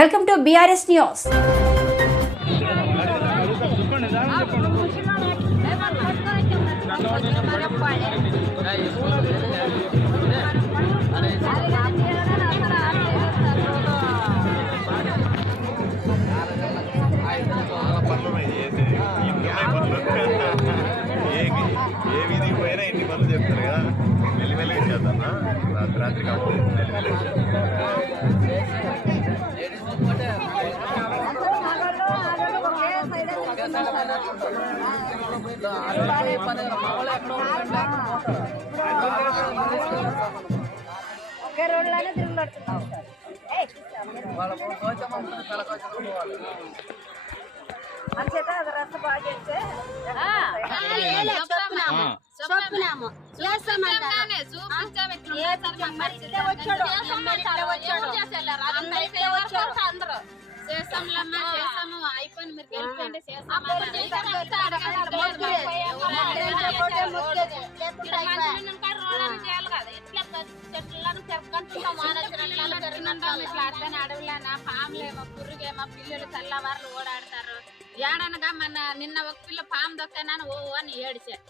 Welcome to BRS news. ఏ విధికి పోయినా ఇన్ని పనులు చెప్తారు కదా, మెల్లిమెల్లిగా చేద్దాం. రాత్రి కాబట్టి మెల్లిమెల్లిగా చేద్దాం. ఒకే రోడ్లోనే తిరుగుతున్నాం. మన చేత అది రస్త బాగా చేస్తే అయిపోయింది. మీరు గెలిపండి అడవులనా పాములేమో పురుగేమో పిల్లలు తెల్లవారులు ఓడాడతారు. ఏడనగా మన నిన్న ఒక పిల్ల పాము దొక్కానని ఓ అని ఏడిచారు.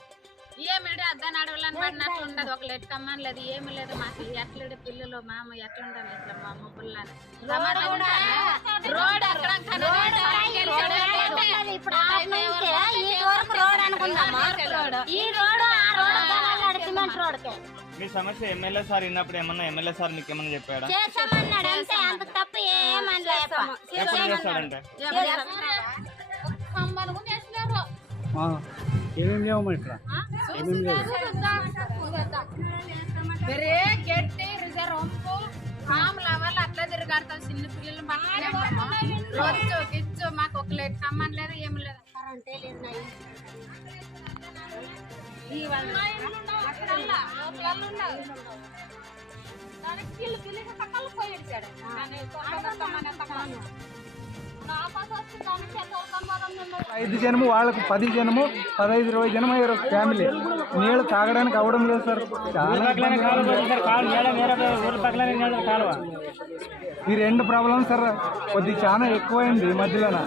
ఏమిడి అద్దని అడవులని పడినట్లు ఉండదు. ఒక ఎట్టుకమ్మని లేదు, ఏమి లేదు. మాకు ఎట్లడి పిల్లలు మామ ఎట్లుండని ఇట్లా మా అమ్మ పుల్లని రోడ్ మీ సమస్య ఎమ్మెల్యే సార్ విన్నప్పుడు ఏమన్నా ఎమ్మెల్యే సార్ మీకు ఏమన్నా చెప్పాడా? ఏమేమి లేవు ఇక్కడ బరే గట్టి రిజర్వ్ పాముల వల్ల అట్లా తిరగాడతాం. చిన్న పిల్లలు రొచ్చు గిచ్చు మాకు ఒక లేట్ కమ్మని లేదు, ఏమి లేదు. ఐదు జనము వాళ్ళకు 10 జనము 15 20 జనం అయ్యారు ఫ్యామిలీ. నీళ్ళు తాగడానికి అవడం లేదు సార్. ఈ రెండు ప్రాబ్లమ్ సార్ కొద్ది చాలా ఎక్కువైంది ఈ మధ్యలోన.